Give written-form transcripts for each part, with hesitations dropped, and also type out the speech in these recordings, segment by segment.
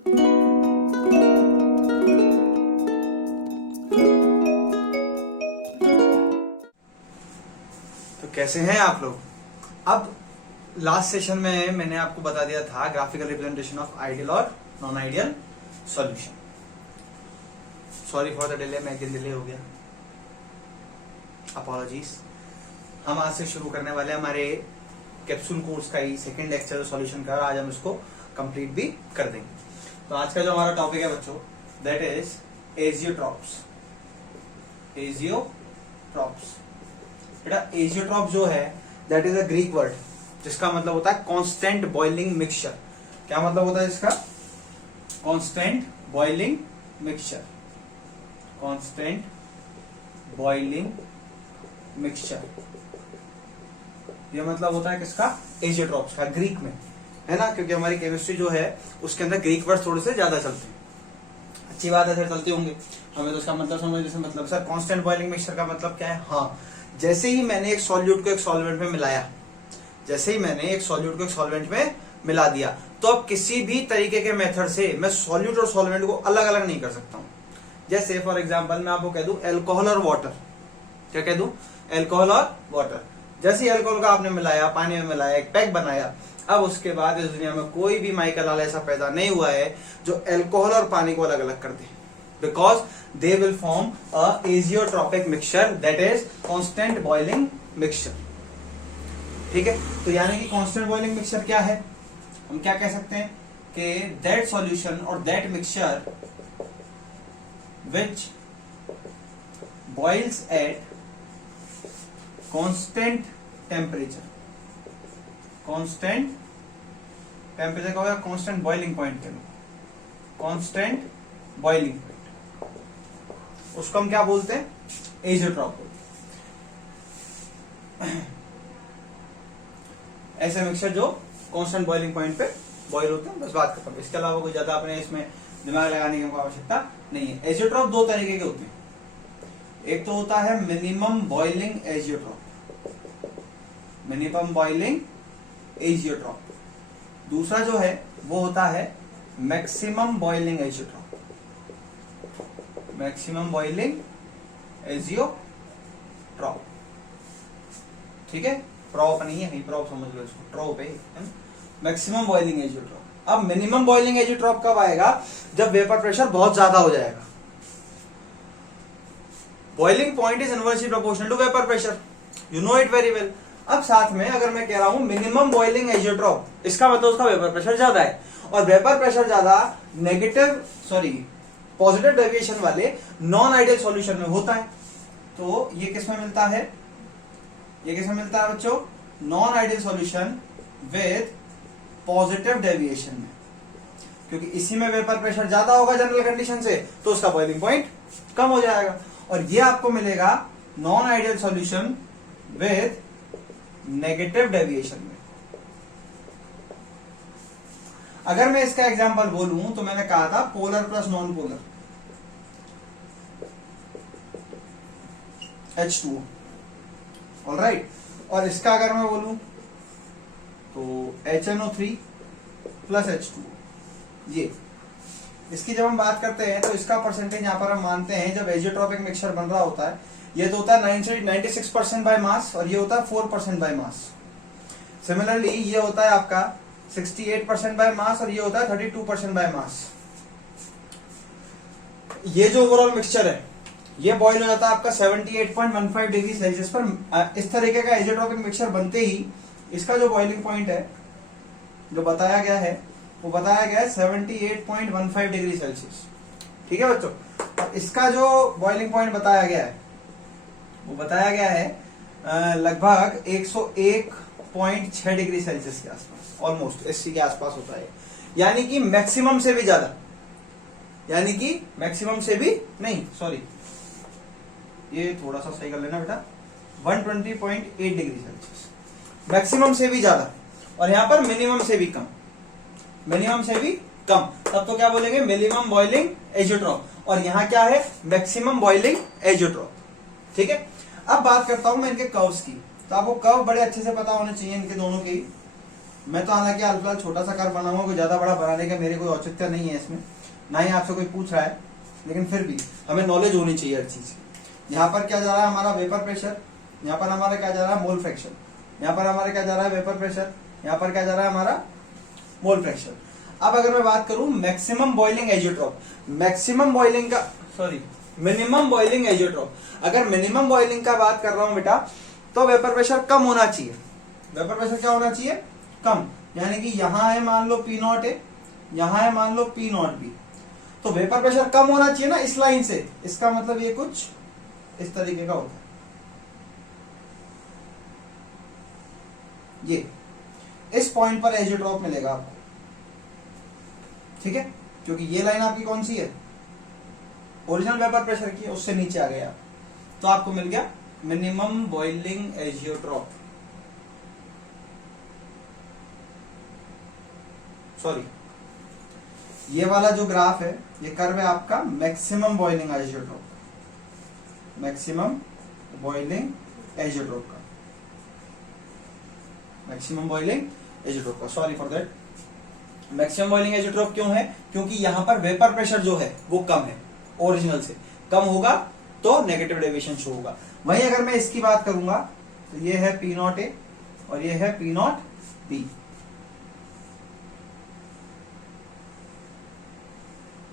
तो कैसे हैं आप लोग। अब लास्ट सेशन में मैंने आपको बता दिया था ग्राफिकल रिप्रेजेंटेशन ऑफ आइडियल और non ideal solution. Sorry for the delay, मैं एक दिन डिले हो गया, अपॉलॉजीज। हम आज से शुरू करने वाले हमारे कैप्सूल कोर्स का ही सेकंड लेक्चर सॉल्यूशन का। आज हम इसको कंप्लीट भी कर देंगे। तो आज का जो हमारा टॉपिक है बच्चों, दैट इज एजियोट्रॉप्स। एजियोट्रॉप्स बेटा, एजियोट्रॉप जो है that is a Greek word जिसका मतलब होता है कांस्टेंट बॉइलिंग मिक्सचर। क्या मतलब होता है इसका? Constant boiling mixture. Constant boiling mixture, ये मतलब होता है किसका? एजियोट्रॉप्स का, ग्रीक में, है ना, क्योंकि हमारी केमिस्ट्री जो है उसके अंदर ग्रीक वर्ड थोड़े से ज्यादा चलते हैं। अच्छी बात है, सर चलते होंगे, हमें तो उसका मतलब समझ। जैसे मतलब सर कांस्टेंट बॉइलिंग मिक्सचर का मतलब क्या है? हाँ, जैसे ही मैंने एक सॉल्यूट को एक सॉल्वेंट में मिलाया, जैसे ही मैंने एक सॉल्यूट को एक सॉल्वेंट में मिला दिया, तो अब किसी भी तरीके के मेथड से मैं सॉल्यूट और सॉल्वेंट को अलग अलग नहीं कर सकता हूं। जैसे फॉर एग्जांपल मैं आपको कह दूं अल्कोहल और वाटर। क्या कह दूं? अल्कोहल और वाटर। जैसे ही अल्कोहल का आपने मिलाया, पानी में मिलाया, एक पैक बनाया, अब उसके बाद इस दुनिया में कोई भी माइकल लाल ऐसा पैदा नहीं हुआ है जो अल्कोहल और पानी को अलग अलग कर दे, because they will form a azeotropic mixture, that is constant boiling mixture। ठीक है, तो यानी कि constant boiling mixture क्या है? हम क्या कह सकते हैं कि that solution or that mixture which boils at constant temperature। constant temperature का होगा constant boiling point के लो, constant boiling point, उसको हम क्या बोलते हैं? एजियोट्रॉप बोलते हैं। ऐसे मिक्सचर जो कांस्टेंट बॉइलिंग पॉइंट पे बॉइल होते हैं, बस बात खत्म। इसके अलावा कोई ज्यादा अपने इसमें दिमाग लगाने की आवश्यकता नहीं है। एजियोट्रॉप दो तरीके के होते हैं। एक तो होता है minimum boiling azeotrope, minimum boiling azeotrope. दूसरा जो है वो होता है maximum boiling azeotrope, maximum boiling azeotrope. ठीक है, प्रॉप नहीं है, प्रॉप समझ लो इसको, ट्रॉप है, मैक्सिमम बॉइलिंग एजियोट्रॉप। अब मिनिमम बॉइलिंग एजियोट्रॉप कब आएगा? जब वेपर प्रेशर बहुत ज्यादा हो जाएगा। Boiling point is inversely proportional to vapour pressure, you know it very well. अब साथ में अगर मैं कह रहा हूं मिनिमम बॉइलिंग एजियोट्रॉप, इसका मतलब उसका वेपर प्रेशर ज्यादा है, और वेपर प्रेशर ज्यादा पॉजिटिव डेविएशन वाले नॉन आइडियल सॉल्यूशन में होता है। तो ये किसमें मिलता है? ये किसमें मिलता है बच्चों? Non ideal solution with positive deviation में, क्योंकि इसी में वेपर प्रेशर ज्यादा होगा जनरल कंडीशन से, तो उसका बॉइलिंग पॉइंट कम हो जाएगा। और ये आपको मिलेगा non ideal solution with negative deviation में। अगर मैं इसका एग्जांपल बोलूं तो मैंने कहा था polar plus non polar, H2O, alright. और इसका अगर मैं बोलूं तो HNO3 प्लस H2O। ये इसकी जब हम बात करते हैं तो इसका परसेंटेज यहां पर हम मानते हैं, जब एजियोट्रॉपिक मिक्सचर बन रहा होता है, ये तो होता है 96% बाय मास और ये होता है 4% बाय मास। सिमिलरली ये होता है आपका 68% बाय मास और ये होता है 32% बाय मास। ये जो ओवरऑल मिक्सचर है ये बॉईल हो जाता है आपका 78.15 डिग्री सेल्सियस पर। इस तरीके का एजियोट्रॉपिक मिक्सचर बनते ही इसका जो बॉइलिंग पॉइंट है जो बताया गया है वो बताया गया है 78.15 डिग्री सेल्सियस। ठीक है बच्चों, और इसका जो बॉइलिंग पॉइंट बताया गया है वो बताया गया है लगभग 101.6 डिग्री सेल्सियस के आसपास, ऑलमोस्ट इसी के आसपास होता है। यानी कि मैक्सिमम से भी ज्यादा, यानी कि मैक्सिमम से भी नहीं, सॉरी ये थोड़ा सा सही कर लेना बेटा, 120.8 डिग्री सेल्सियस, मैक्सिमम से भी ज्यादा, और यहां पर मिनिमम से भी कम, मिनिमम से भी कम, तब तो क्या बोलेंगे? Minimum boiling azeotrope. और यहां क्या है? Maximum boiling azeotrope. ठीक है, अब बात करता हूं मैं इनके कर्व्स की। तो आपको कर्व बड़े अच्छे से पता होने चाहिए इनके दोनों के। मैं तो हालांकि फिलहाल छोटा सा कर्व बनाऊंगा, कोई ज्यादा बड़ा बनाने का मेरे कोई औचित्य नहीं है इसमें, ना ही आपसे कोई पूछ रहा है, लेकिन फिर भी हमें नॉलेज होनी चाहिए हर चीज की। यहाँ पर क्या जा रहा है हमारा वेपर प्रेशर, यहाँ पर हमारा क्या जा रहा है मोल फ्रैक्शन, यहाँ पर हमारा क्या जा रहा है वेपर प्रेशर, यहाँ पर क्या जा रहा है हमारा मोल फ्रैक्शन। अब अगर मैं बात करूं maximum boiling azeotrope, minimum boiling azeotrope, अगर मिनिमम बॉइलिंग का बात कर रहा हूं बेटा, तो वेपर प्रेशर कम होना चाहिए। वेपर प्रेशर क्या होना चाहिए? कम। यानी कि यहां है मान लो P0 है, यहां है मान लो P0 भी, तो वेपर प्रेशर कम होना चाहिए ना इस लाइन से। इसका मतलब ये कुछ इस तरीके का होता है, ये इस पॉइंट पर एजियोट्रॉप मिलेगा आपको, ठीक है, क्योंकि ये लाइन आपकी कौन सी है, ओरिजिनल वेपर प्रेशर की है, उससे नीचे आ गया तो आपको मिल गया मिनिमम बॉइलिंग एजियोट्रॉप, सॉरी ये वाला जो ग्राफ है ये कर्व है आपका maximum boiling azeotrope, maximum boiling azeotrope का, मैक्सिमम बॉइलिंग एजियोट्रॉप का, sorry for that. Maximum boiling azeotrope क्यों है? क्योंकि यहां पर वेपर प्रेशर जो है वो कम है, ओरिजिनल से कम होगा तो नेगेटिव डेविएशन शो होगा। वहीं अगर मैं इसकी बात करूंगा तो ये है P0A और ये है P0B,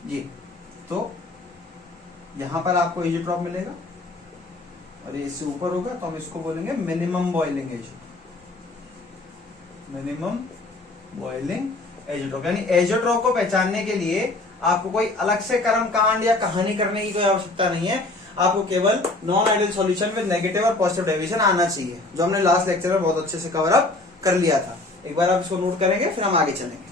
ये तो यहां पर आपको एजियोट्रॉप मिलेगा और ये इससे ऊपर होगा तो हम इसको बोलेंगे minimum boiling azeotrope, minimum boiling azeotrope. यानी एजियोट्रॉप को पहचानने के लिए आपको कोई अलग से कर्म कांड या कहानी करने की कोई आवश्यकता नहीं है, आपको केवल non ideal solution with negative और पॉजिटिव डेविएशन आना चाहिए, जो हमने लास्ट लेक्चर में बहुत अच्छे से कवर अप कर लिया था। एक बार आप इसको नोट करेंगे फिर हम आगे चलेंगे।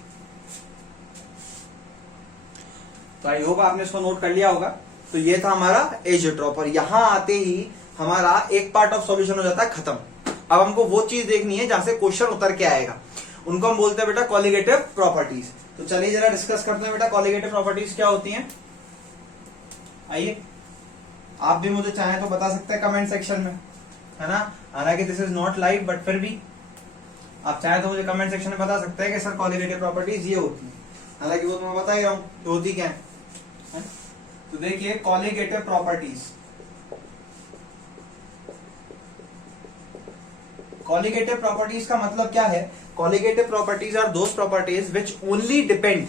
तो आई होप आपने इसको नोट कर लिया होगा। तो ये था हमारा एजियोट्रॉप और यहां आते ही हमारा एक पार्ट ऑफ सॉल्यूशन हो जाता है खत्म। अब हमको वो चीज देखनी है जहां से क्वेश्चन उतर के आएगा, उनको हम बोलते हैं बेटा कॉलिगेटिव प्रॉपर्टीज। तो चलिए जरा डिस्कस करते हैं बेटा कॉलिगेटिव प्रॉपर्टीज क्या होती हैं। आइए, आप भी मुझे चाहें तो बता सकते हैं कमेंट सेक्शन में, है ना। हालांकि this is not live but फिर भी आप चाहें तो मुझे कमेंट सेक्शन में बता सकते हैं कि सर कॉलिगेटिव प्रॉपर्टीज ये होती है। हालांकि वो तो मैं बता ही रहा हूं होती क्या है। तो देखिए कॉलिगेटिव प्रॉपर्टीज, कॉलिगेटिव प्रॉपर्टीज का मतलब क्या है? Colligative properties are those properties which only depend,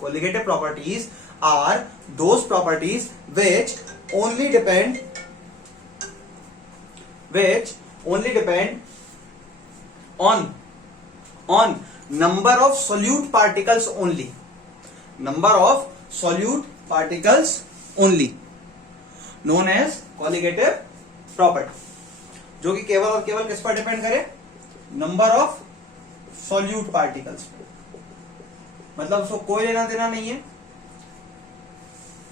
colligative properties are those properties which only depend on number of solute particles only, number of solute particles only, known as colligative property, जो कि केवल और केवल किस पर depend करे? Number of solute particles पे। मतलब उसको कोई लेना देना नहीं है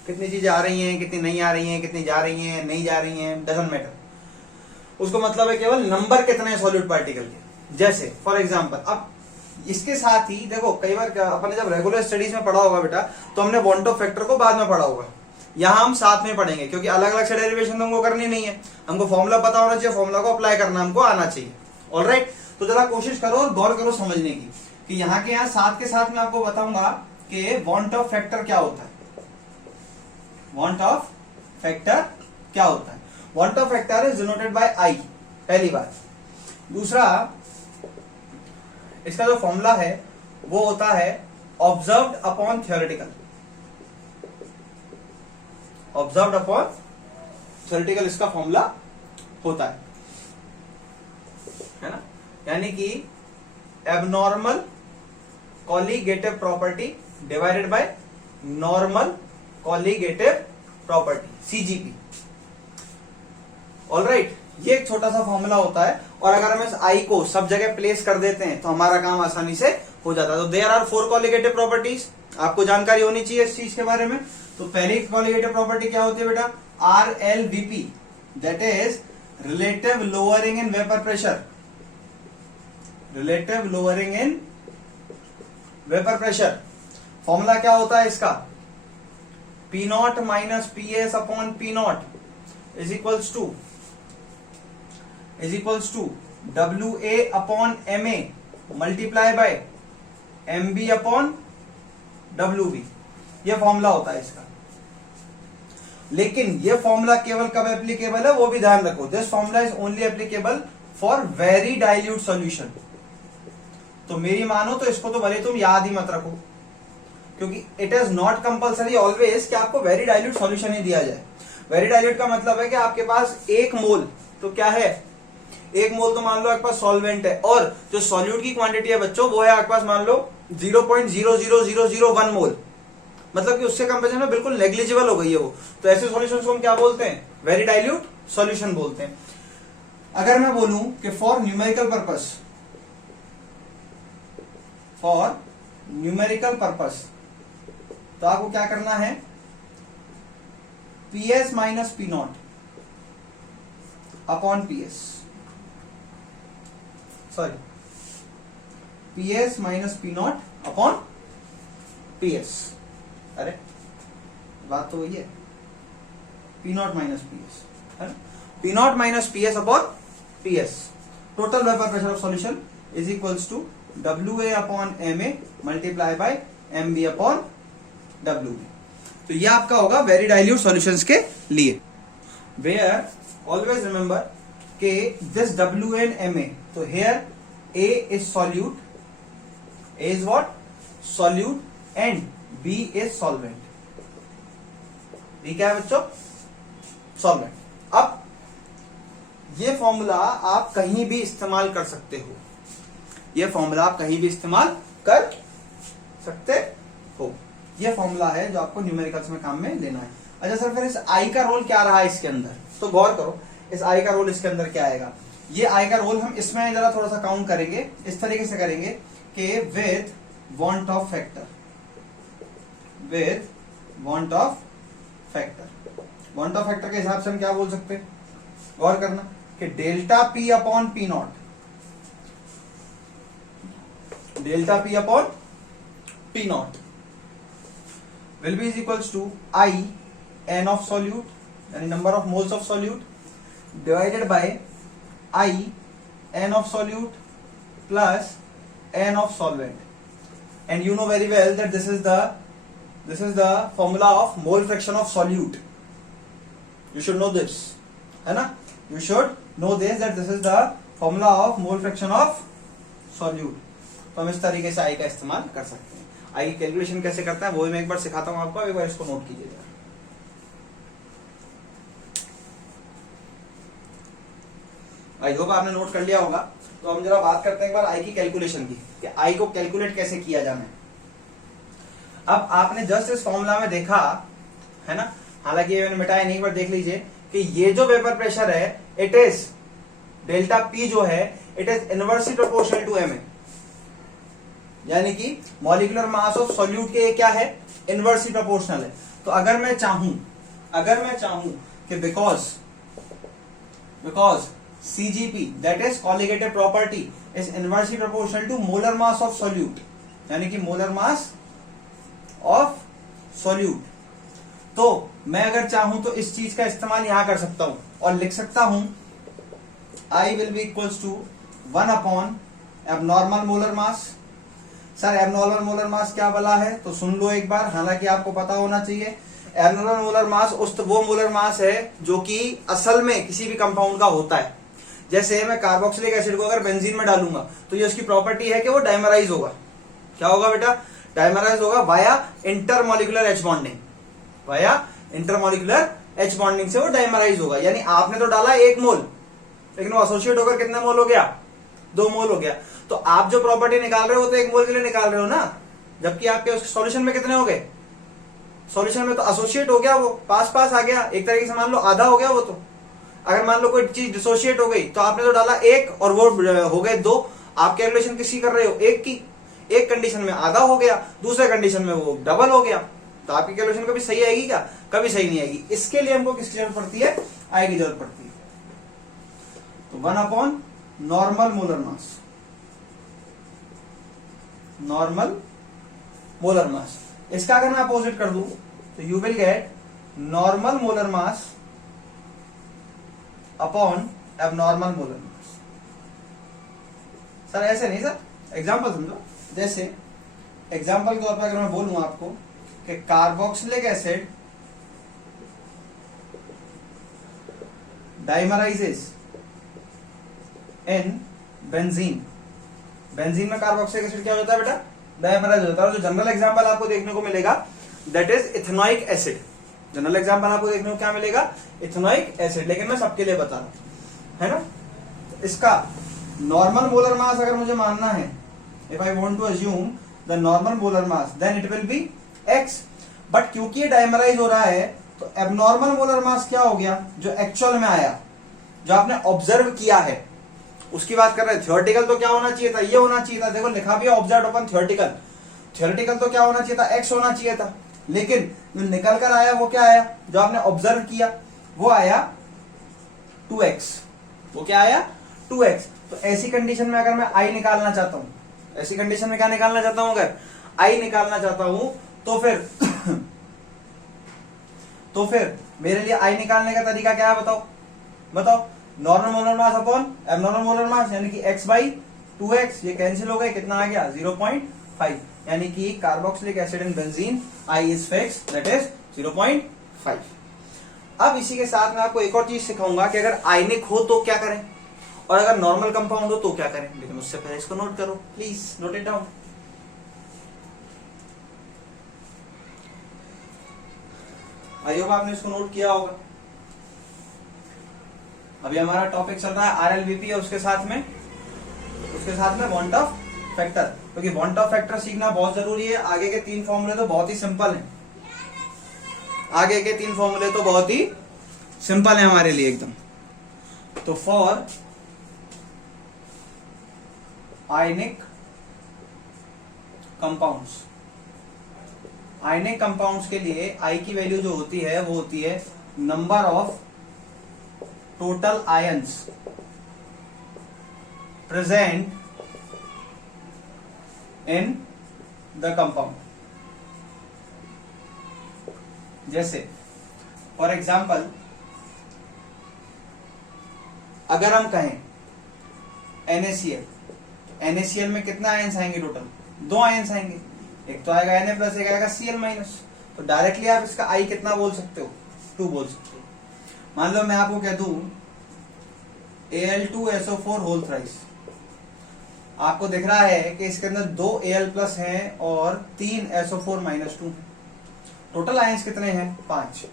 कितनी चीजें आ रही हैं, कितनी नहीं आ रही हैं, कितनी जा रही हैं, नहीं जा रही हैं, डजंट मैटर। उसको मतलब है केवल नंबर कितने हैं सॉल्यूट पार्टिकल के। जैसे फॉर एग्जांपल, अब इसके साथ ही देखो कई बार अपने जब रेगुलर स्टडीज में पढ़ा होगा बेटा, तो हमने वांट ऑफ फैक्टर को बाद में पढ़ा होगा, यहां हम साथ में पढ़ेंगे क्योंकि अलग अलग से डेरिवेशन तो हमको करनी नहीं है, हमको फॉर्मूला पता होना चाहिए, फॉर्मूला को अप्लाई करना हमको आना चाहिए। ऑलराइट, तो जरा कोशिश करो और गौर करो समझने की कि यहाँ के यहाँ साथ के साथ मैं आपको बताऊंगा कि वांट ऑफ फैक्टर क्या होता है। वांट ऑफ फैक्टर क्या होता है? Van't Hoff factor is denoted by i, पहली बात। दूसरा, इसका जो फॉर्मूला है वो होता है observed upon theoretical, observed upon theoretical इसका फॉर्मूला होता है ना। यानी कि abnormal colligative property divided by normal colligative property, CGP. Alright, ये एक छोटा सा फॉर्मूला होता है और अगर हम इस आई को सब जगह प्लेस कर देते हैं तो हमारा काम आसानी से हो जाता है। तो देयर आर 4 कॉलिगेटिव प्रॉपर्टीज, आपको जानकारी होनी चाहिए इस चीज के बारे में। तो पहली कॉलिगेटिव प्रॉपर्टी क्या होती है बेटा? RLVP, that is relative lowering in vapour pressure, relative lowering in vapour pressure. Formula क्या होता है इसका? P0 minus PS upon P0 is equals to WA upon MA multiply by mb upon wv, ये formula होता है इसका। लेकिन ये फॉर्मूला केवल कब एप्लीकेबल है वो भी ध्यान रखो, this formula is only applicable for very dilute solution. तो मेरी मानो तो इसको तो भले तुम याद ही मत रखो, क्योंकि it is not compulsory always कि आपको वेरी डाइल्यूट सॉल्यूशन ही दिया जाए। वेरी डाइल्यूट का मतलब है कि आपके पास एक मोल, तो क्या है, एक मोल तो मान लो आपके पास सॉल्वेंट है, और जो सॉल्यूट की क्वांटिटी है बच्चों वो है आपके पास मान लो 0.00001 मोल, मतलब कि उससे कंपेरिजन में बिल्कुल नेग्लिजिबल हो गई है वो। तो ऐसे सॉल्यूशंस को हम क्या बोलते हैं, वेरी डाइल्यूट सॉल्यूशन बोलते हैं। अगर मैं बोलूं कि फॉर न्यूमेरिकल पर्पस, तो आपको क्या करना है, PS minus P not upon PS, sorry PS minus P not upon PS, अरे बात तो वही है, पी नॉट माइनस PS है ना, P not minus PS upon PS, total vapour pressure of solution is equals to WA upon MA multiply by MB upon WB। तो ये आपका होगा वेरी डाइल्यूट सॉल्यूशंस के लिए। वेयर ऑलवेज रिमेंबर के this WA and MA, तो here A is solute, A is what, solute, and B is solvent. B क्या है बच्चों, सॉल्वेंट। अब ये फॉर्मूला आप कहीं भी इस्तेमाल कर सकते हो, ये फॉर्मूला आप कहीं भी इस्तेमाल कर सकते हो, ये फॉर्मूला है जो आपको न्यूमेरिकल्स में काम में लेना है। अच्छा सर फिर इस आई का रोल क्या रहा है इसके अंदर, तो गौर करो इस आई का रोल इसके अंदर क्या आएगा। ये आई का रोल हम इसमें जरा थोड़ा सा काउंट करेंगे, इस तरीके से करेंगे कि with want Hoff factor, with want Hoff factor, want Hoff factor के हिसाब से हम क्या बोल सकते हैं, गौर करना कि delta P upon P not, delta P upon P not will be is equals to I n of solute, यानी number of moles of solute, divided by I n of solute plus n of solvent. And you know very well that this is the formula of mole fraction of solute. You should know this, है ना, you should know this that this is the formula of mole fraction of solute. तो हम इस तरीके से I का इस्तेमाल कर सकते हैं। आई की कैलकुलेशन कैसे करता है वो मैं एक बार सिखाता हूं आपको, एक बार इसको नोट कीजिएगा। आई होप आपने नोट कर लिया होगा। तो हम जरा बात करते हैं एक बार आई की कैलकुलेशन की, कि आई को कैलकुलेट कैसे किया जाना है। अब आपने जस्ट इस फॉर्मूला में देखा है ना, हालांकि ये मैंने मिटाया नहीं, एक बार देख लीजिए कि ये जो वेपर प्रेशर है इट इज डेल्टा पी जो है it is inversely proportional to M, यानी कि मॉलिक्यूलर मास ऑफ सॉल्यूट के क्या है, इनवर्सली प्रोपोर्शनल है। तो अगर मैं चाहूं कि because CGP that is colligative property is inversely proportional to molar mass of solute, यानी कि मोलर मास ऑफ सॉल्यूट, तो मैं अगर चाहूं तो इस चीज का इस्तेमाल यहां कर सकता हूं और लिख सकता हूं I will be equals to 1 upon abnormal molar mass. Sir abnormal molar mass क्या बला है, तो सुन लो एक बार, हालांकि आपको पता होना चाहिए। एबनॉर्मल मोलर मास वो मोलर मास है जो कि असल में किसी भी कंपाउंड का होता है। जैसे मैं कार्बोक्सिलिक एसिड को अगर बेंजीन में डालूंगा तो ये उसकी प्रॉपर्टी है कि वो डाइमराइज होगा। क्या होगा बेटा, डाइमराइज होगा via intermolecular H bonding, via intermolecular H bonding से वो डाइमराइज होगा। यानी आपने तो डाला 1 मोल, लेकिन वो एसोसिएट होकर कितना मोल हो गया, 2 मोल हो गया। तो आप जो प्रॉपर्टी निकाल रहे हो तो 1 मोल के लिए निकाल रहे हो ना, जबकि आपके सॉल्यूशन में कितने हो गए, सॉल्यूशन में तो एसोसिएट हो गया, वो पास आ गया, एक तरीके से मान लो आधा हो गया वो। तो अगर मान लो कोई चीज डिसोशिएट हो गई तो आपने तो डाला 1 और वो हो गए 2, आप कैलकुलेशन किसकी कर रहे हो, 1 की। एक कंडीशन में आधा हो गया, दूसरे कंडीशन में वो डबल हो गया, तो आपकी कैलकुलेशन कभी सही आएगी क्या, कभी सही नहीं आएगी। इसके लिए हमको किसकी जरूरत पड़ती है, आई की जरूरत पड़ती है। तो 1 अपॉन नॉर्मल मोलर मास, नॉर्मल मोलर मास, इसका अगर मैं अपोजिट कर दूं तो you will get normal molar mass upon abnormal molar mass. Sir ऐसे नहीं, सर एग्जाम्पल समझो, जैसे एग्जाम्पल के तौर पर अगर मैं बोलूं आपको कि carboxylic acid dimerises in benzene. Benzene में कार्बोक्सिलिक एसिड क्या होता है बेटा? डाइमराइज होता है। और जो जनरल एग्जाम्पल आपको देखने को मिलेगा that is ethanoic acid. General example आपको देखने को क्या मिलेगा? Ethanoic acid. लेकिन मैं सबके लिए बता रहा हूं, है ना। तो इसका नॉर्मल मोलर मास अगर मुझे मानना है, if I want to assume the normal molar mass then it will be x। But क्योंकि ये डाइमराइज हो रहा है तो एबनॉर्मल मोलर मास क्या हो गया? जो एक्चुअल में आया, जो आपने ऑब्जर्व किया है उसकी बात कर रहे हैं। थियोरेटिकल तो क्या होना चाहिए था? ये होना चाहिए था। देखो लिखा भी है ऑब्जर्व अपन थियोरेटिकल। थियोरेटिकल तो क्या होना चाहिए था? x होना चाहिए था। लेकिन जो निकल कर आया वो क्या आया? जो आपने ऑब्जर्व किया वो आया 2x। वो क्या आया? 2x। तो ऐसी कंडीशन में अगर मैं i निकालना चाहता हूं, ऐसी कंडीशन में क्या निकालना चाहता हूं? अगर i निकालना चाहता हूं तो फिर मेरे लिए i निकालने का तरीका क्या है? बताओ। Normal molar mass upon abnormal molar mass, यानी कि x बाई 2x। ये कैंसिल हो गए, कितना आ गया? 0.5। यानी कि carboxylic acid in benzene I is fix, that is 0.5। अब इसी के साथ मैं आपको एक और चीज सिखाऊंगा कि अगर आयनिक हो तो क्या करें और अगर नॉर्मल कंपाउंड हो तो क्या करें। लेकिन उससे पहले इसको नोट करो, please note it down. I hope आपने इसको नोट किया होगा। अभी हमारा टॉपिक चल रहा है RLBP और उसके साथ में वांट ऑफ फैक्टर, क्योंकि वांट ऑफ फैक्टर सीखना बहुत जरूरी है। आगे के 3 फॉर्मूले तो बहुत ही सिंपल हैं। आगे के 3 फॉर्मूले तो बहुत ही सिंपल है हमारे लिए एकदम। तो फॉर आयनिक कंपाउंड्स के लिए I की वैल्यू जो होती है वो होती है number of total ions present in the compound. जैसे फॉर एग्जाम्पल अगर हम कहें NaCl में कितना आयंस आएंगे? टोटल 2 आयंस आएंगे। एक तो आएगा Na प्लस, एक आएगा Cl माइनस। तो डायरेक्टली आप इसका I कितना बोल सकते हो? 2 बोल सकते हो। मान लो मैं आपको कह दूं Al2SO4 होल थ्राइस। आपको दिख रहा है कि इसके अंदर 2 Al प्लस है और 3 SO4 माइनस 2 है। टोटल आयंस कितने हैं? 5।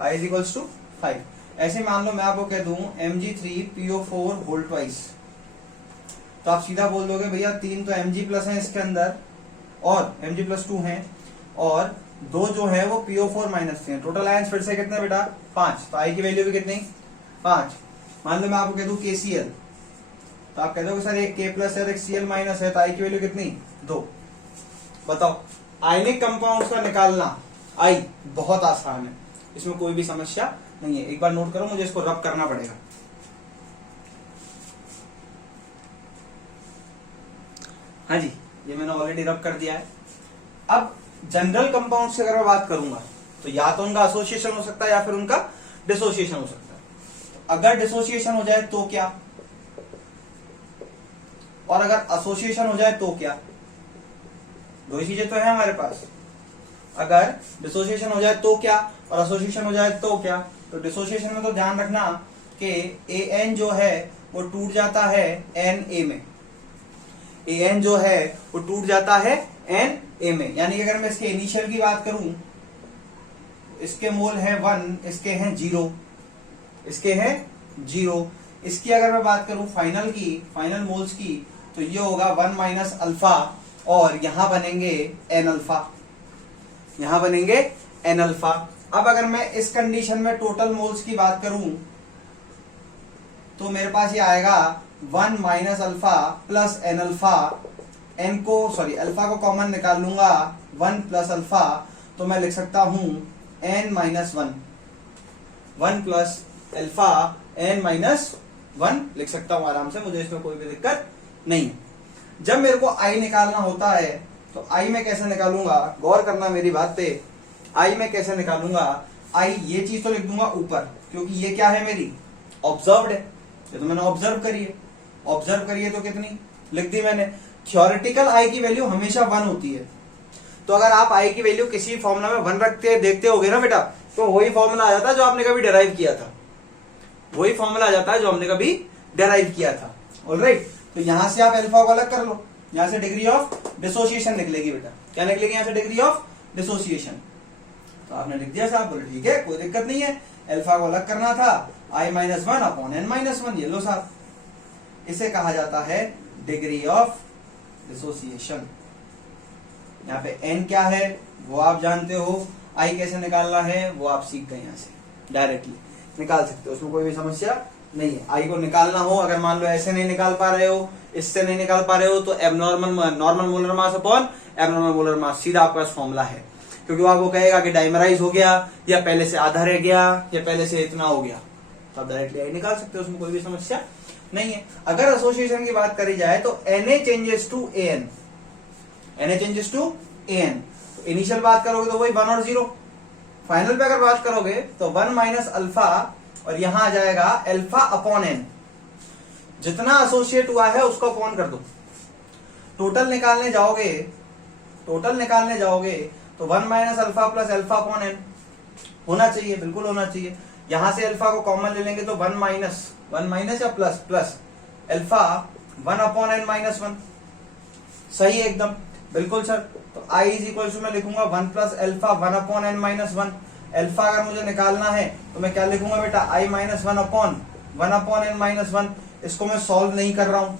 I is equals to 5। ऐसे मान लो मैं आपको कह दूं Mg3PO4 होल ट्वाइस, तो आप सीधा बोल दोगे भैया 3 तो Mg प्लस है इसके अंदर और Mg प्लस 2 है और 2 जो है वो PO4 माइनस 3 है। टोटल आयंस फिर से कितने बेटा? 5। तो I की वैल्यू भी कितनी? 5। मान लो मैं आपको कह दूं KCl, तो आप कह दोगे सर एक K प्लस है और एक Cl माइनस है, तो I की वैल्यू कितनी? 2। बताओ, आयनिक कंपाउंड्स का निकालना I बहुत आसान है, इसमें कोई भी समस्या नहीं है। एक बार नोट करो, मुझे इसको रब करना पड़ेगा। हाँ जी, ये मैंने ऑलरेडी रब कर दिया है। अब जनरल कंपाउंड से अगर मैं बात करूंगा तो या तो उनका एसोसिएशन हो सकता है या फिर उनका डिसोसिएशन हो सकता है। तो अगर डिसोसिएशन हो जाए तो क्या, और अगर एसोसिएशन हो जाए तो क्या? 2 ही चीजें तो है हमारे पास। अगर डिसोसिएशन हो जाए तो क्या और एसोसिएशन हो जाए तो क्या? तो डिसोसिएशन में तो ध्यान रखना कि AN जो है वो टूट जाता है Na में। AN जो है वो टूट जाता है Na में, यानी कि अगर मैं इसके इनिशियल की बात करूं, इसके मोल है 1, इसके हैं 0, इसके हैं 0। इसकी अगर मैं बात करूं फाइनल की, फाइनल मोल्स की, तो ये होगा 1 माइनस अल्फा और यहां बनेंगे N अल्फा, यहां बनेंगे N अल्फा। अब अगर मैं इस कंडीशन में टोटल मोल्स की बात करूं तो मेरे पास ये आएगा 1 minus alpha plus N alpha. Alpha को कॉमन निकाल लूंगा 1 प्लस अल्फा, तो मैं लिख सकता हूं N minus 1 plus alpha N minus 1 लिख सकता हूं आराम से, मुझे इसमें कोई भी दिक्कत नहीं। जब मेरे को I निकालना होता है तो I में कैसे निकालूंगा? गौर करना मेरी बात पे। I में कैसे निकालूंगा? I ये चीज तो लिख दूंगा ऊपर, क्योंकि ये क्या है मेरी? ऑब्जर्व्ड है। ये तो मैंने ऑब्जर्व करी है तो कितनी लिख दी मैंने। थ्योरेटिकल आई की वैल्यू हमेशा 1 होती है। तो अगर आप आई की वैल्यू किसी फॉर्मूला में 1 रखते देखते होगे ना बेटा, तो वही फॉर्मूला आ जाता है जो आपने कभी डेराइव किया था, वही फॉर्मूला आ जाता है जो हमने कभी डेराइव किया था। ऑलराइट, तो यहां से आप अल्फा को अलग कर लो, यहां से डिग्री ऑफ डिसोसिएशन निकलेगी बेटा। क्या निकलेगी यहां से? Degree of dissociation. तो आपने लिख दिया साहब, बोले ठीक है कोई दिक्कत नहीं है, अल्फा को अलग करना था, i minus 1 upon n minus 1, ये लो साहब, इसे कहा जाता है डिग्री ऑफ डिसोसिएशन। यहाँ पे n क्या है वो आप जानते हो, i कैसे निकालना है वो आप सीख गए, यहाँ से डायरेक्टली निकाल सकते हो, उसमें कोई भी समस्या नहीं है। i को निकालना हो, अगर मान लो ऐसे नहीं निकाल पा रहे हो, इससे नहीं निकाल पा रहे हो, तो normal molar mass upon abnormal molar mass, सीधा आपके पास फॉर्मूला है। क्योंकि वो आपको कहेगा कि डाइमराइज हो गया, या पहले से आधा रह गया, या पहले से इतना हो गया, तो आप डायरेक्टली आई निकाल सकते हो, उसमें कोई भी समस्या नहीं है। अगर एसोसिएशन की बात करी जाए तो Na changes to An, Na changes to An, तो इनिशियल बात करोगे तो वही 1 और 0, फाइनल पे अगर बात करोगे तो 1 माइनस अल्फा, और यहां आ जाएगा अल्फा अपॉन n, जितना एसोसिएट हुआ है उसको अपॉन कर दो। टोटल निकालने जाओगे तो 1 minus alpha plus alpha upon n होना चाहिए, बिल्कुल होना चाहिए। यहां से अल्फा को कॉमन ले लेंगे तो 1 माइनस या plus alpha 1 upon n minus 1, सही है एकदम, बिल्कुल सर। तो i इज इक्वल टू मैं लिखूंगा 1 plus alpha 1 upon n minus 1। Alpha अगर मुझे निकालना है तो मैं क्या लिखूंगा बेटा, i minus 1 upon n minus 1। इसको मैं सॉल्व नहीं कर रहा हूं,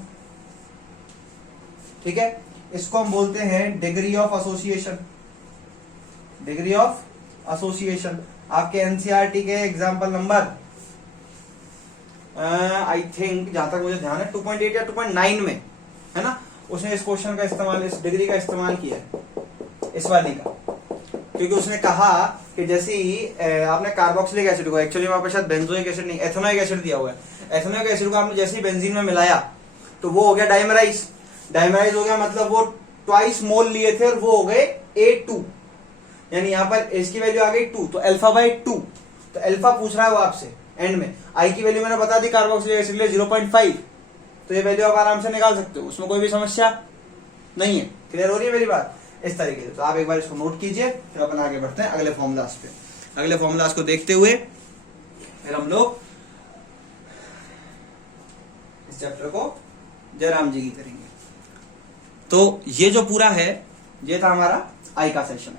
ठीक है, इसको हम बोलते हैं degree of association. Degree of association आपके एनसीईआरटी के एग्जाम्पल नंबर आई थिंक, जहां तक मुझे ध्यान है 2.8 या 2.9 में है ना, उसने इस क्वेश्चन का इस्तेमाल, इस डिग्री का इस्तेमाल किया है, इस वाली का। क्योंकि उसने कहा कि जैसे ही आपने कार्बोक्सिलिक एसिड को, एक्चुअली वहां पर शायद बेंजोइक एसिड नहीं, एथेनोइक एसिड दिया हुआ है, एथेनोइक एसिड को आपने जैसे ही बेंजीन में मिलाया तो वो हो गया डाइमराइज। डाइमराइज हो गया मतलब वो ट्वाइस मोल लिए थे और वो हो गए A2, यानी यहां पर इसकी वैल्यू आ गई 2, तो अल्फा बाई 2। तो अल्फा पूछ रहा है वो आपसे एंड में, आई की वैल्यू मैंने बता दी कार्बोक्सिलिक एसिड के लिए 0.5, तो ये वैल्यू आप आराम से निकाल सकते हो, उसमें कोई भी समस्या नहीं है। क्लियर हो रही है मेरी बात? इस तरीके से तो आप एक बार इसको नोट कीजिए, फिर अपन आगे बढ़ते हैं अगले फॉर्मूलाज पे। अगले फॉर्मूलाज को देखते हुए फिर हम लोग इस चैप्टर को जयराम जी की करेंगे। तो ये जो पूरा है ये था हमारा आई का सेशन।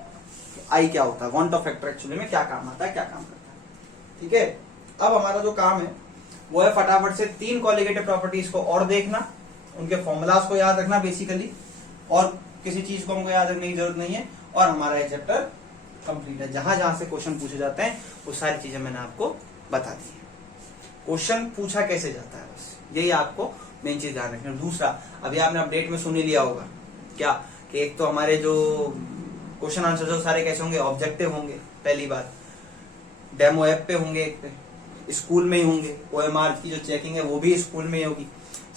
आई क्या होता है, वांट ऑफ फैक्टर एक्चुअली में क्या काम आता है, क्या काम करता है, ठीक है। अब हमारा जो काम है वो है फटाफट से 3 कॉलिगेटिव प्रॉपर्टीज को और देखना, उनके फॉर्मूलाज को याद रखना बेसिकली, और किसी चीज को हमको याद रखने की जरूरत नहीं है, और हमारा ये चैप्टर कंप्लीट है। जहां जहां से क्वेश्चन पूछे जाते हैं वो सारी चीजें मैंने आपको बता दी है। क्वेश्चन पूछा कैसे जाता है, बस यही आपको मेन चीज ध्यान रखना। दूसरा, अभी आपने अपडेट में सुन ही लिया होगा क्या, कि एक तो हमारे जो क्वेश्चन आंसर जो सारे कैसे होंगे, ऑब्जेक्टिव होंगे, पहली बात डेमो ऐप पे होंगे, एक पे स्कूल में ही होंगे, OMR की जो चेकिंग है वो भी स्कूल में ही होगी,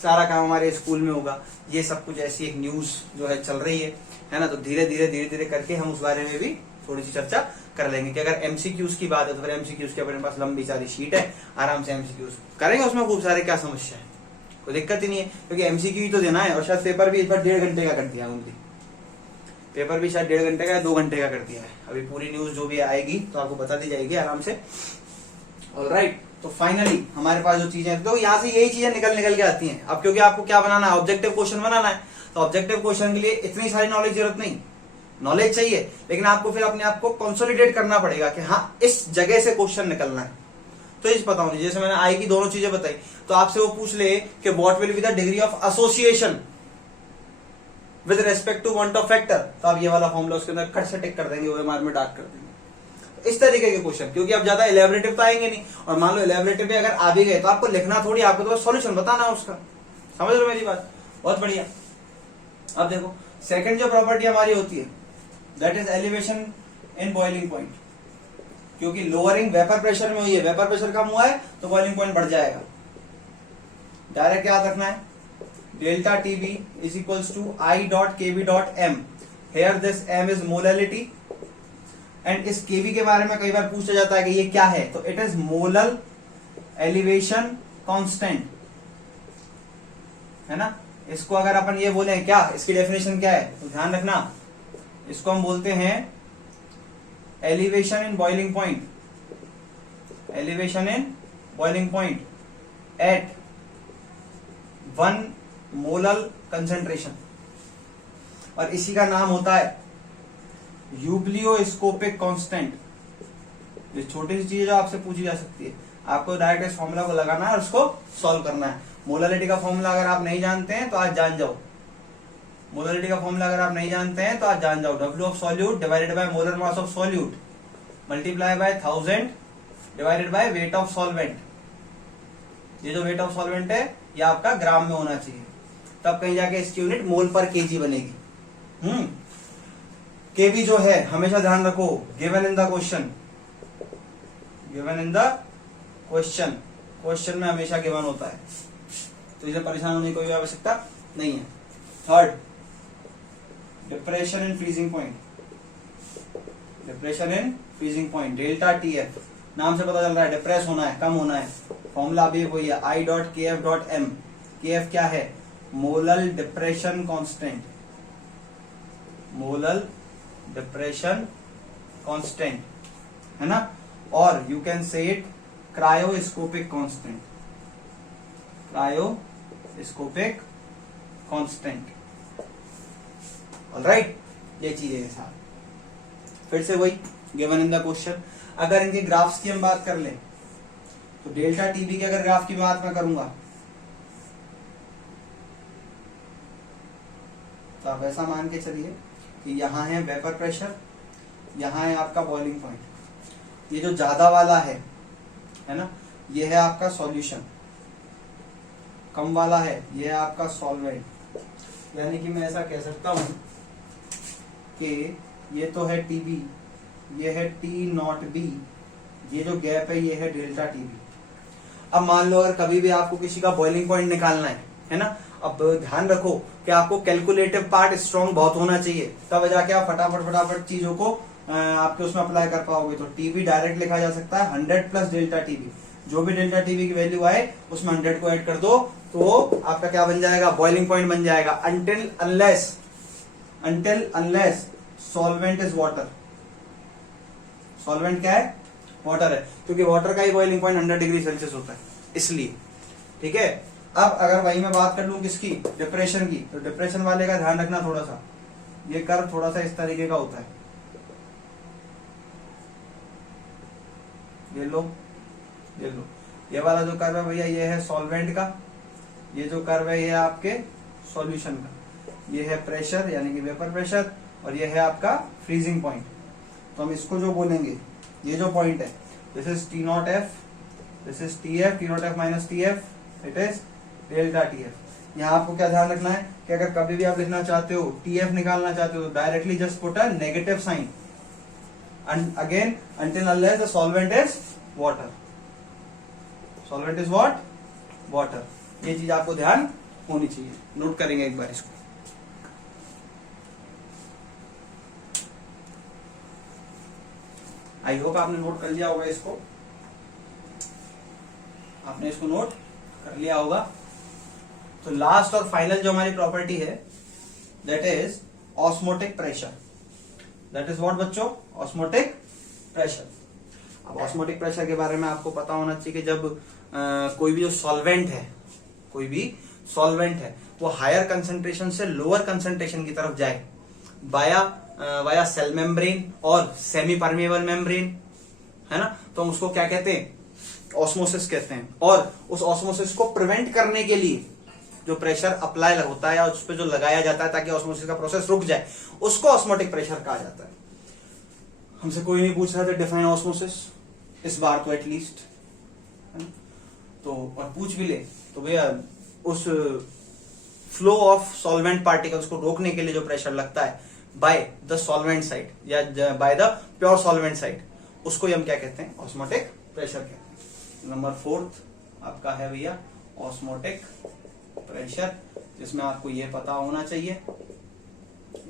सारा काम हमारे स्कूल में होगा। ये सब कुछ ऐसी एक न्यूज जो है चल रही है ना, तो धीरे धीरे करके हम उस बारे में भी थोड़ी सी चर्चा कर लेंगे कि अगर MCQs की बात है तो फिर MCQs की अपने पास लंबी सारी शीट है, आराम से MCQs करेंगे, उसमें खूब सारे क्या समस्या है, कोई दिक्कत ही नहीं है, क्योंकि MCQ ही तो देना है। और शायद पेपर भी इस बार 1.5 घंटे का कर दिया है, पेपर भी शायद 1.5 घंटे का या 2 घंटे का कर दिया है। अभी पूरी न्यूज जो भी आएगी तो आपको बता दी जाएगी आराम से। ऑलराइट, तो फाइनली हमारे पास जो चीजें, तो यहाँ से यही चीजें निकल के आती हैं। अब क्योंकि आपको क्या बनाना है, ऑब्जेक्टिव क्वेश्चन बनाना है, तो ऑब्जेक्टिव क्वेश्चन के लिए इतनी सारी नॉलेज जरूरत नहीं, नॉलेज चाहिए, लेकिन आपको फिर अपने आप को कंसोलिडेट करना पड़ेगा कि हाँ इस जगह से क्वेश्चन निकलना है। तो इस पता होनी, जैसे मैंने आई की दोनों चीजें बताई, तो आपसे वो पूछ ले कि what will be the degree of association with respect to van't Hoff factor, तो आप ये वाला फॉर्मूला उसके अंदर खट से टिक कर देंगे, OMR में डार्क कर देंगे। इस तरीके के क्वेश्चन, क्योंकि अब ज्यादा इलेबोरेटिव तो आएंगे नहीं, और मान लो इलेबोरेटिव भी अगर आ भी गए तो आपको लिखना थोड़ी, आपको तो बस सॉल्यूशन बताना है उसका। समझ लो मेरी बात, बहुत बढ़िया। अब देखो सेकंड जो प्रॉपर्टी हमारी होती है that is elevation in boiling point, क्योंकि लोअरिंग वेपर प्रेशर में हुई है, वेपर प्रेशर कम हुआ है तो बॉइलिंग पॉइंट बढ़ जाएगा। डायरेक्ट याद रखना है, delta TB is equals to I dot KB dot M. Here this M is molality, and इस KB के बारे में कई बार पूछा जाता है कि ये क्या है, तो it is molal elevation constant, है ना, इसको अगर अपन ये बोले क्या, इसकी डेफिनेशन क्या है, तो ध्यान रखना, इसको हम बोलते हैं elevation in boiling point, elevation in boiling point at 1 molar concentration, और इसी का नाम होता है यूब्लियोस्कोपिक कांस्टेंट। ये छोटी सी चीज जो आपसे पूछी जा सकती है, आपको डायरेक्ट इस फॉर्मूला को लगाना है और उसको सॉल्व करना है। मोलारिटी का फॉर्मूला अगर आप नहीं जानते हैं तो आज जान जाओ, मोलारिटी का फॉर्मूला अगर आप नहीं जानते हैं तो आज जान जाओ, W of solute divided by molar mass of solute multiply by 1000 divided by weight of solvent. ये जो वेट ऑफ सॉल्वेंट है ये आपका ग्राम में होना चाहिए, तब कहीं जाके इसकी यूनिट मोल पर केजी बनेगी। केवी जो है हमेशा ध्यान रखो, given in the question, given in the question, question में हमेशा गिवन होता है, तो इसे परेशान होने की कोई आवश्यकता नहीं है। Third, depression in freezing point, depression in freezing point delta TF, नाम से पता चल रहा है डिप्रेस होना है, कम होना है। फॉर्मूला भी वही है, I डॉट के एफ डॉट एम। के एफ क्या है, molar depression constant, molar depression constant है ना, और you can say it cryoscopic constant, cryoscopic constant. Alright, ये चीजें हैं साहब। फिर से वही गिवन इन द क्वेश्चन। अगर इनके ग्राफ्स की हम बात कर लें तो डेल्टा टीबी के अगर ग्राफ की बात मैं करूंगा तो आप ऐसा मान के चलिए कि यहां है वेपर प्रेशर, यहां है आपका बॉइलिंग पॉइंट, ये जो ज्यादा वाला है ना, ये है आपका सॉल्यूशन, कम वाला है ये है आपका सॉल्वेंट। यानी कि मैं ऐसा कह सकता हूं कि ये तो है टीबी, ये है टी नॉट बी, ये जो गैप है ये है डेल्टा टीबी। अब मान लो अगर कभी भी आपको किसी का बॉइलिंग पॉइंट निकालना है ना, अब ध्यान रखो कि आपको कैलकुलेटिव पार्ट स्ट्रांग बहुत होना चाहिए, तब जाके आप फटाफट चीजों को आपके उसमें अप्लाई कर पाओगे। तो टीबी डायरेक्ट लिखा जा सकता है 100 प्लस डेल्टा टीबी, जो भी डेल्टा टीबी की वैल्यू आए उसमें 100 को ऐड कर दो तो आपका क्या बन जाएगा, बॉइलिंग पॉइंट बन जाएगा। Until unless solvent is water, solvent क्या है, वाटर है, क्योंकि वाटर का ही बॉइलिंग पॉइंट 100 डिग्री सेल्सियस होता है इसलिए। ठीक है, अब अगर वही मैं बात कर लूं किसकी, डिप्रेशन की, तो डिप्रेशन वाले का ध्यान रखना थोड़ा सा, ये कर्व थोड़ा सा इस तरीके का होता है, ये लो ये वाला जो कर्व है भैया ये है सॉल्वेंट का, ये जो कर्व है ये आपके सॉल्यूशन का, ये है प्रेशर यानी कि वेपर प्रेशर, और ये है आपका फ्रीजिंग पॉइंट। तो हम इसको जो बोलेंगे, ये जो पॉइंट है, this is T not F, this is T F, T not F minus T F, it is delta T F. यहाँ आपको क्या ध्यान रखना है कि अगर कभी भी आप लिखना चाहते हो, टी एफ निकालना चाहते हो, तो directly just put a negative sign, and again until unless the solvent is water, solvent is what, water. ये चीज आपको ध्यान होनी चाहिए, नोट करेंगे एक बार इसको। आई होप आपने नोट कर लिया होगा इसको, आपने इसको नोट कर लिया होगा। तो लास्ट और फाइनल जो हमारी प्रॉपर्टी है that is osmotic pressure, that is what बच्चों, ऑस्मोटिक प्रेशर। अब ऑस्मोटिक प्रेशर के बारे में आपको पता होना चाहिए कि जब कोई भी जो सॉल्वेंट है, कोई भी सॉल्वेंट है वो हायर कंसंट्रेशन से लोअर कंसंट्रेशन की तरफ जाए वाया सेल मेम्ब्रेन और सेमी परमेबल मेम्ब्रेन, है ना, तो हम उसको क्या कहते हैं, ऑस्मोसिस कहते हैं। और उस ऑस्मोसिस को प्रिवेंट करने के लिए जो प्रेशर अप्लाई होता है या उस पर जो लगाया जाता है ताकि ऑस्मोसिस का प्रोसेस रुक जाए, उसको ऑस्मोटिक प्रेशर कहा जाता है। हमसे कोई नहीं पूछ रहा था डिफाइन ऑस्मोसिस इस बार तो एटलीस्ट, तो और पूछ भी ले तो भैया उस फ्लो ऑफ सॉल्वेंट पार्टिकल्स को रोकने के लिए जो प्रेशर लगता है बाय द सॉल्वेंट साइड या by the pure solvent side, उसको हम क्या कहते हैं, ऑस्मोटिक प्रेशर कहते हैं। नंबर 4 आपका है भैया ऑस्मोटिक प्रेशर, जिसमें आपको ये पता होना चाहिए,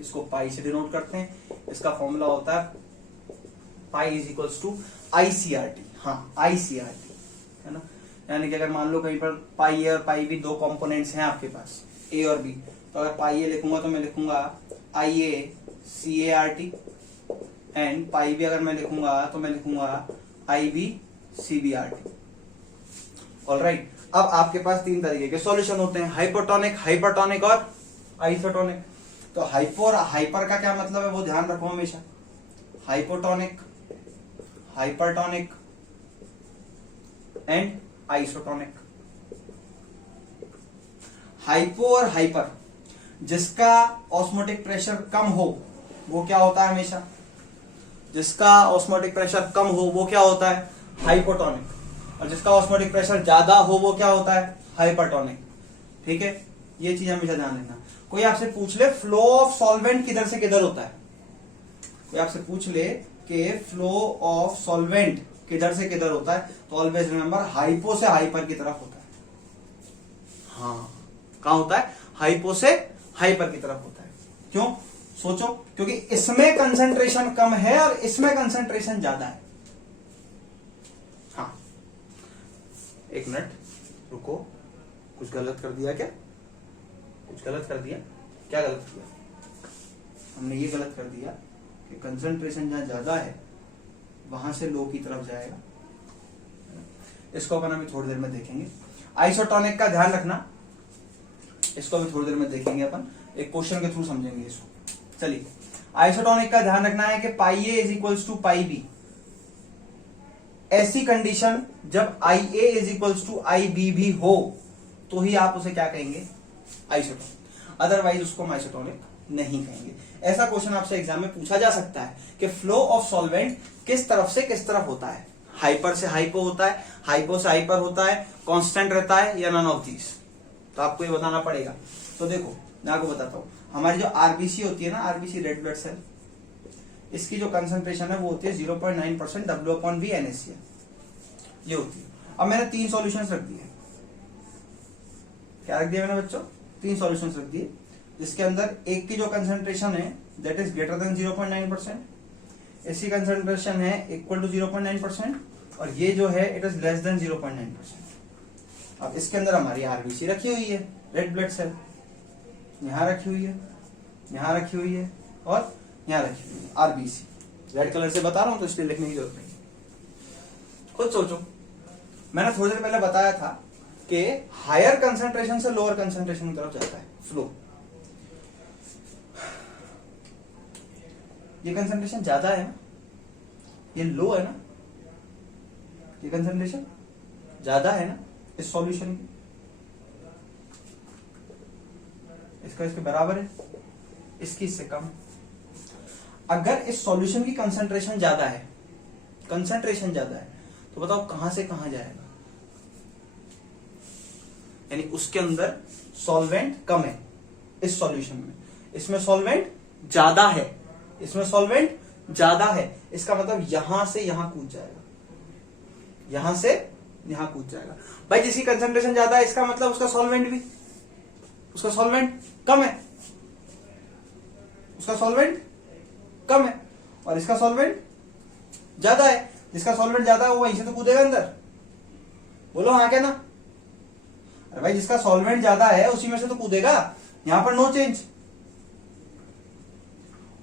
इसको पाई से डिनोट करते हैं, इसका फॉर्मूला होता है pi is equals to ICRT. हाँ, आईसीआरटी है ना, यानी कि अगर मान लो कहीं पर पाई ए और पाई बी दो कंपोनेंट्स हैं आपके पास, ए और बी। तो अगर पाई ए लिखूंगा तो मैं लिखूंगा i A C A R T, and pi B अगर मैं लिखूंगा तो मैं लिखूंगा i B C B R T. Alright, अब आपके पास तीन तरीके के सॉल्यूशन होते हैं, हाइपोटोनिक, हाइपरटोनिक और आइसोटोनिक। तो हाइपो और हाइपर का क्या मतलब है वो ध्यान रखो हमेशा। Hypotonic, hypertonic and isotonic. Hypo और हाइपर, जिसका ऑस्मोटिक प्रेशर कम हो वो क्या होता है हमेशा, जिसका ऑस्मोटिक प्रेशर कम हो वो क्या होता है हाइपोटोनिक, और जिसका ऑस्मोटिक प्रेशर ज्यादा हो वो क्या होता है हाइपरटोनिक। ठीक है, ये चीज हमेशा ध्यान रखना। कोई आपसे पूछ ले फ्लो ऑफ सॉल्वेंट किधर से किधर होता है, कोई आपसे पूछ ले कि फ्लो ऑफ सॉल्वेंट किधर से किधर होता है, तो ऑलवेज रिमेंबर हाइपो से हाइपर की तरफ होता है। हाँ, कहां होता है, हाइपो से हाइपर की तरफ होता है। क्यों, सोचो, क्योंकि इसमें कंसंट्रेशन कम है और इसमें कंसंट्रेशन ज्यादा है। हाँ, एक मिनट रुको, कुछ गलत कर दिया क्या, कुछ गलत कर दिया, क्या गलत किया, हमने ये गलत कर दिया कि कंसंट्रेशन जहां ज्यादा है वहां से लो की तरफ जाएगा। इसको अपन अभी थोड़ी देर में देखेंगे। आइसोटोनिक का ध्यान रखना, इसको भी थोड़ी देर में देखेंगे अपन, एक क्वेश्चन के थ्रू समझेंगे इसको। चलिए, आइसोटोनिक का ध्यान रखना है कि pi A is equals to pi B. ऐसी कंडीशन जब i A is equals to i B भी हो तो ही आप उसे क्या कहेंगे आइसोटोनिक, अदरवाइज उसको हम आइसोटोनिक नहीं कहेंगे। ऐसा क्वेश्चन आपसे एग्जाम में पूछा जा सकता है कि फ्लो ऑफ सॉल्वेंट किस तरफ से किस तरफ होता है, हाइपर से हाइपो होता है, हाइपो से हाइपर होता है, कांस्टेंट रहता है या नन ऑफ दीज, तो आपको ये बताना पड़ेगा। तो देखो मैं आपको बताता हूं, हमारी जो आरबीसी होती है ना, आरबीसी रेड ब्लड सेल, इसकी जो कंसंट्रेशन है वो होती है 0.9% W/V NaCl, ये होती है। अब मैंने तीन सॉल्यूशंस रख दिए, क्या रख दिया मैंने बच्चों, तीन सॉल्यूशंस रख दिए, जिसके अंदर एक की जो कंसंट्रेशन है दैट इज ग्रेटर देन 0.9%, इसकी कंसंट्रेशन है इक्वल टू 0.9%, और ये जो है इट इज लेस देन 0.9%। अब इसके अंदर हमारी आरबीसी रखी हुई है, रेड ब्लड सेल, यहां रखी हुई है, यहां रखी हुई है और यहां रखी हुई है आरबीसी। रेड कलर से बता रहा हूं तो इसलिए लिखने की जरूरत नहीं। खुद सोचो, मैंने थोड़ी देर पहले बताया था कि हायर कंसंट्रेशन से लोअर कंसंट्रेशन की तरफ जाता है फ्लो। ये कंसंट्रेशन ज्यादा है ना, ये लो है ना, ये कंसंट्रेशन ज्यादा है ना इस सॉल्यूशन की, इसका इसके बराबर है, इसकी इससे कम। अगर इस सॉल्यूशन की कंसंट्रेशन ज्यादा है, कंसंट्रेशन ज्यादा है, तो बताओ कहां से कहां जाएगा, यानी उसके अंदर सॉल्वेंट कम है इस सॉल्यूशन में, इसमें सॉल्वेंट ज्यादा है, इसमें सॉल्वेंट ज्यादा है, इसका मतलब यहां से यहां कूद जाएगा, यहां से यहां कूद जाएगा। भाई जिसकी कंसंट्रेशन ज्यादा है इसका मतलब उसका सॉल्वेंट भी, उसका सॉल्वेंट कम है, उसका सॉल्वेंट कम है, और इसका सॉल्वेंट ज्यादा है। जिसका सॉल्वेंट ज्यादा है वो वहीं से तो कूदेगा अंदर, बोलो हाँ क्या ना। अरे भाई जिसका सॉल्वेंट ज्यादा है उसी में से तो कूदेगा, यहां पर नो चेंज।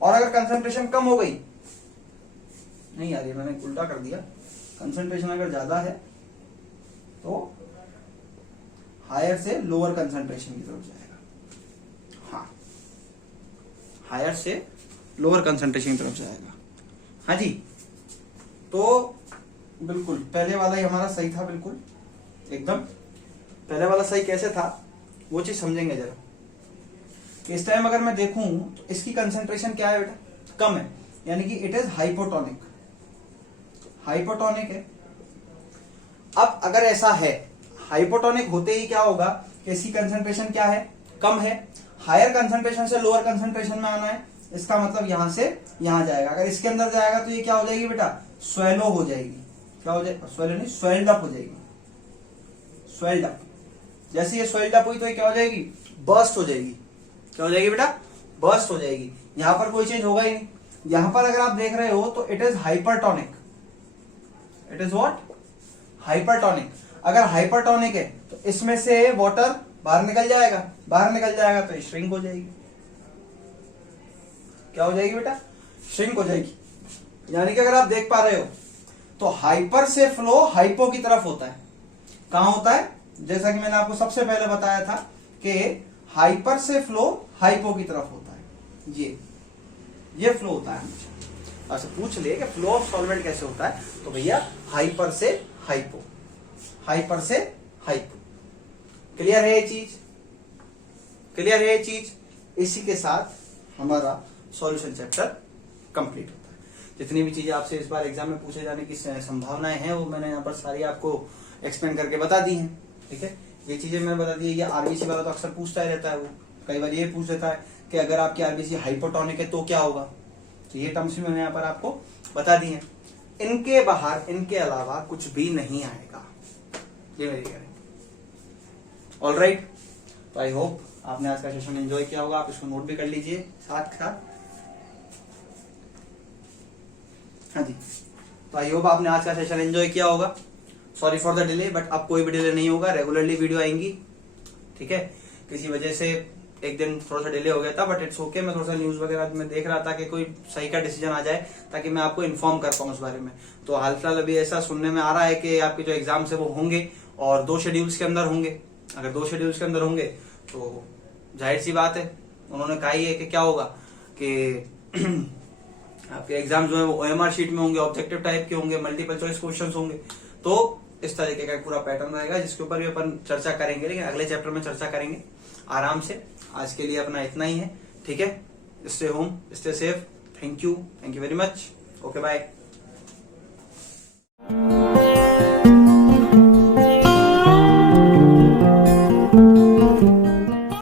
और अगर कंसंट्रेशन कम हो गई, नहीं यार ये मैंने उल्टा कर दिया, कंसंट्रेशन अगर ज्यादा है तो हायर से लोअर कंसंट्रेशन की तरफ जाएगा। हाँ, हायर से लोअर कंसंट्रेशन की तरफ जाएगा। हाँ जी, तो बिल्कुल पहले वाला ही हमारा सही था, बिल्कुल एकदम पहले वाला सही कैसे था वो चीज समझेंगे जरा। इस टाइम अगर मैं देखूं तो इसकी कंसंट्रेशन क्या है बेटा, कम है, यानी कि इट इज हाइपोटोनिक, हाइपोटोनिक है। अब अगर ऐसा है, हाइपोटोनिक होते ही क्या होगा कि इसकी कंसंट्रेशन क्या है, कम है, हायर कंसंट्रेशन से लोअर कंसंट्रेशन में आना है, इसका मतलब यहां से यहां जाएगा। अगर इसके अंदर जाएगा तो ये क्या हो जाएगी बेटा, स्वेलो हो जाएगी, क्या हो जाएगी, स्वेलो नहीं स्वेल्ड अप हो जाएगी, स्वेल्ड अप। जैसे ये स्वेल्ड अप हुई तो ये क्या हो जाएगी, बर्स्ट हो जाएगी, क्या हो जाएगी बेटा, बर्स्ट हो जाएगी। यहां पर कोई चेंज होगा ही नहीं। यहां पर अगर आप देख रहे हो तो it is hypertonic, it is what, hypertonic. अगर हाइपरटोनिक है तो इसमें से वाटर बाहर निकल जाएगा, बाहर निकल जाएगा तो श्रिंक हो जाएगी। क्या हो जाएगी बेटा? श्रिंक हो जाएगी। यानी कि अगर आप देख पा रहे हो तो हाइपर से फ्लो हाइपो की तरफ होता है। कहां होता है? जैसा कि मैंने आपको सबसे पहले बताया था कि हाइपर से फ्लो हाइपो की तरफ होता है। ये फ्लो होता है हमेशा। अच्छा पूछ लिए कि फ्लो ऑफ सॉल्वेंट कैसे होता है, तो भैया हाइपर से हाइपो, हाइपर से हाइपो। क्लियर है ये चीज? क्लियर है ये चीज? इसी के साथ हमारा सॉल्यूशन चैप्टर कंप्लीट होता है। जितनी भी चीजें आपसे इस बार एग्जाम में पूछे जाने की संभावनाएं हैं वो मैंने यहाँ पर सारी आपको एक्सप्लेन करके बता दी हैं। ठीक है, ये चीजें मैंने बता दी है। ये आरबीसी वाला तो अक्सर पूछता ही रहता है, वो कई बार ये पूछ देता है कि अगर आपकी आरबीसी हाइपोटोनिक है तो क्या होगा। तो ये टर्म्स भी मैंने यहाँ पर आपको बता दी है। इनके बाहर, इनके अलावा कुछ भी नहीं आएगा, ये मेरी गारंटी। ऑलराइट, तो आई होप आपने आज का सेशन एंजॉय किया होगा। आप इसको नोट भी कर लीजिए साथ साथ। हाँ जी, तो आई होप आपने आज का सेशन एंजॉय किया होगा। Sorry for the delay, but अब कोई भी डिले नहीं होगा, रेगुलरली वीडियो आएंगी। ठीक है, किसी वजह से एक दिन थोड़ा सा डिले हो गया था, बट इट्स ओके। मैं थोड़ा सा न्यूज वगैरह में देख रहा था कि कोई सही का डिसीजन आ जाए ताकि मैं आपको इन्फॉर्म कर पाऊँ उस बारे में। तो हाल फिलहाल अभी ऐसा सुनने में आ रहा है कि आपके जो एग्जाम्स है वो होंगे और 2 शेड्यूल्स के अंदर होंगे। अगर 2 शेड्यूल्स के अंदर होंगे तो जाहिर सी बात है, उन्होंने कहा ही है कि क्या होगा कि आपके एग्जाम जो है वो OMR शीट में होंगे, ऑब्जेक्टिव टाइप के होंगे, मल्टीपल चॉइस क्वेश्चंस होंगे। तो इस तरीके का पूरा पैटर्न रहेगा जिसके ऊपर भी अपन चर्चा करेंगे, लेकिन अगले चैप्टर में चर्चा करेंगे आराम से। आज के लिए अपना इतना ही है। ठीक है, stay home, stay safe. Thank you very much. Okay, bye.